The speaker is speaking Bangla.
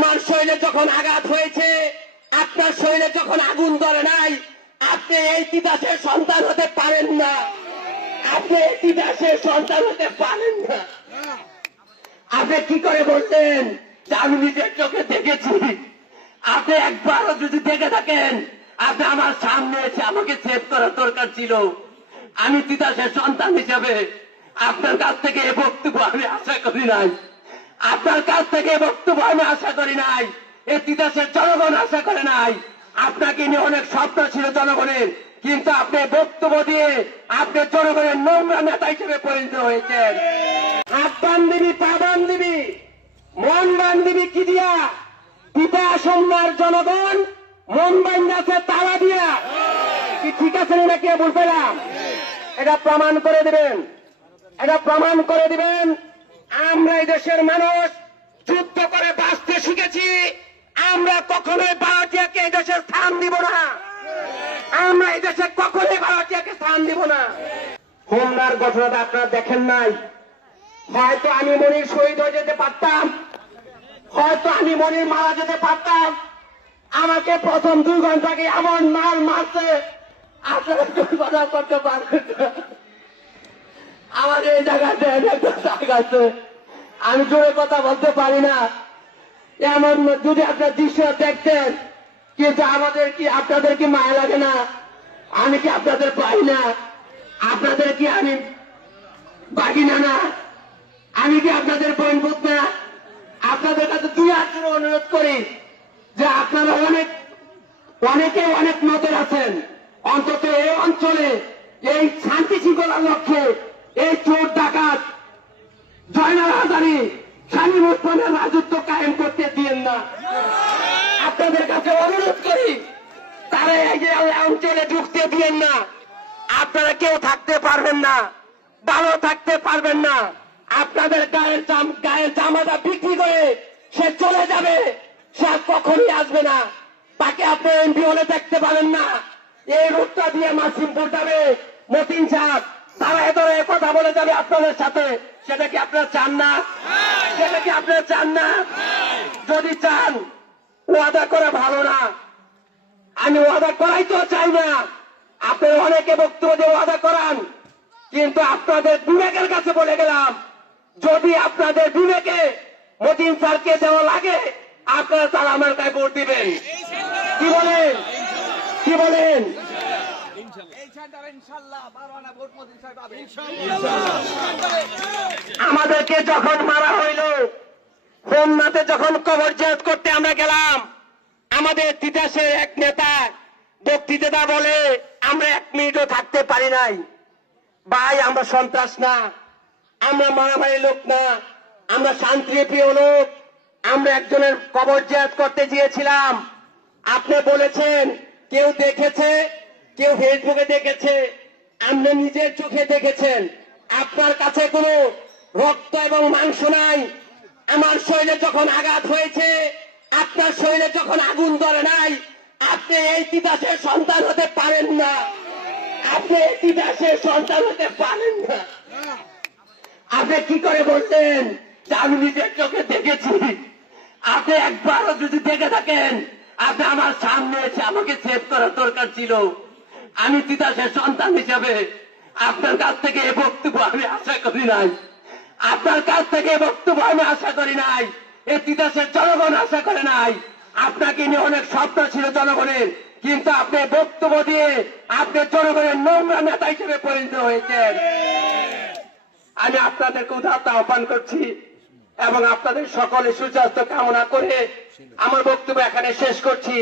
আমার শরীরে যখন আঘাত হয়েছে, আপনার শরীরে যখন আগুন ধরে নাই, আপনি এই তিতাসের সন্তান হতে পারেন না। আপনি এই তিতাসের সন্তান হতে পারেন না। আপনি কি করে বলতেন যে আমি নিজের চোখে দেখেছি? আপনি একবারও যদি দেখে থাকেন, আপনি আমার সামনে এসে আমাকে সেভ করার দরকার ছিল। আমি তিতাসের সন্তান হিসাবে আপনার কাছ থেকে এ বক্তব্য আমি আশা করি নাই। আপনার কাছ থেকে বক্তব্য আমি আশা করি নাই। এ তিতাসের জনগণ আশা করে নাই। আপনাকে নিয়ে অনেক স্বপ্ন ছিল জনগণের। কিন্তু আপনি বক্তব্য দিয়ে আপনি জনগণের নোংরা নেতা হিসেবে পরিণত হয়েছেন। হাত বান্ধিবি পা বান্ধিবি মন বান্ধিবি কি দিয়া? পিতা সোমনার জনগণ, মন বান্ধাছে তালা দিয়া। কি ঠিক আছে না কে বলছিলাম এটা প্রমাণ করে দিবেন। এটা প্রমাণ করে দিবেন। এই দেশের মানুষ যুদ্ধ করে বাঁচতে শিখেছি। আমরা কখনোই ভারতীয়কে এই দেশে স্থান দিব না। আমরা এই দেশে কখনোই ভারতীয়কে স্থান দিব না। হোমনার ঘটনাটা আপনারা দেখেন নাই। হয়তো আমি মনির শহীদ হয়ে যেতে পারতাম। হয়তো আমি মনির মারা যেতে পারতাম। আমাকে প্রথম দুই ঘন্টাকে এমন মাল মারছে। আপনারা করতে পারবেন আমাদের এই জায়গাতে জায়গা আছে। আমি জোরে কথা বলতে পারি না। এমন যদি আপনার দৃশ্য দেখতেন, কিন্তু আমাদের কি, আপনাদের কি মায়া লাগে না? আমি কি আপনাদের পাই না? আপনাদের কি আমি বাগিনা না? না আমি কি আপনাদের বোন না? আপনাদের কাছে দুই জোড়ে অনুরোধ করি যে আপনারা অনেক, অনেকে অনেক নজর আছেন। অন্তত এই অঞ্চলে এই শান্তি শৃঙ্খলার লক্ষ্যে এই চোর ডাকাত জয়নাল হাজারি শামীম রাজত্ব কায়েম করতে দিয়েন না। আপনাদের কাছে অনুরোধ করি, তারা এই অঞ্চলে ঢুকতে দিয়েন না। আপনারা কেউ থাকতে পারবেন না, ভালো থাকতে পারবেন না। আপনাদের গায়ের গায়ের জামাটা বিক্রি করে সে চলে যাবে, সে কখনই আসবে না। তাকে আপনি এমপি হলে দেখতে পাবেন না। এই রুটটা দিয়ে মাসিমপুর যাবে। মতিন সাহেব তারা এত কথা বলে যাবে আপনাদের সাথে। সেটা কি আপনারা চান না? সেটা কি আপনারা চান না? যদি চান, ওয়াদা করা ভালো না। আমি ওয়াদা করাই তো চাই না। আপনি অনেকে বক্তব্য দিয়ে ওয়াদা করান। কিন্তু আপনাদের বিবেকের কাছে বলে গেলাম, যদি আপনাদের বিবেকে মতিন স্যারকে দেওয়া লাগে, আপনারা তার আমার গায়ে ভোট দিবেন। কি বলেন? কি বলেন? আমাদেরকে যখন মারা হইল হোমনাথে যখন কবর জিয়ারত করতে আমরা গেলাম আমাদের তিতাসের এক নেতা বক্তৃতা বলে আমরা এক মিনিটও থাকতে পারি নাই। ভাই আমরা সন্ত্রাস না। আমরা মারামারি লোক না। আমরা শান্তিপ্রিয় লোক। আমরা একজনের কবর জিয়ারত করতে গিয়েছিলাম। আপনি বলেছেন কেউ দেখেছে কেউ ফেসবুকে দেখেছে, আপনি নিজের চোখে দেখেছেন, আপনার কাছে কোনো রক্ত এবং মাংস নাই, আমার শরীরে যখন আঘাত হয়েছে, আপনার শরীরে যখন আগুন ধরে নাই, আপনি এই তিতাসের সন্তান হতে পারেন না। আপনি এই তিতাসের সন্তান হতে পারেন না। আপনি কি করে বলতেন যে আমি নিজের চোখে দেখেছি? আপনি একবারও যদি দেখে থাকেন, আপনি আমার সামনে এসে আমাকে সেভ করার দরকার ছিল। আমি তিতাসের সন্তান হিসাবে আপনার কাছ থেকে এ বক্তব্য আমি আশা করি নাই। আপনার কাছ থেকে বক্তব্য আমি আশা করি নাই। এ তিতাসের জনগণ আশা করে নাই। আপনাকে নিয়ে অনেক স্বপ্ন ছিল জনগণের, কিন্তু আপনি বক্তব্য দিয়ে আপনি জনগণের নোংরা নেতা হিসেবে পরিণত হয়েছেন। আমি আপনাদেরকে উদাহরণ আহ্বান করছি এবং আপনাদের সকলে সুস্বাস্থ্য কামনা করে আমার বক্তব্য এখানে শেষ করছি।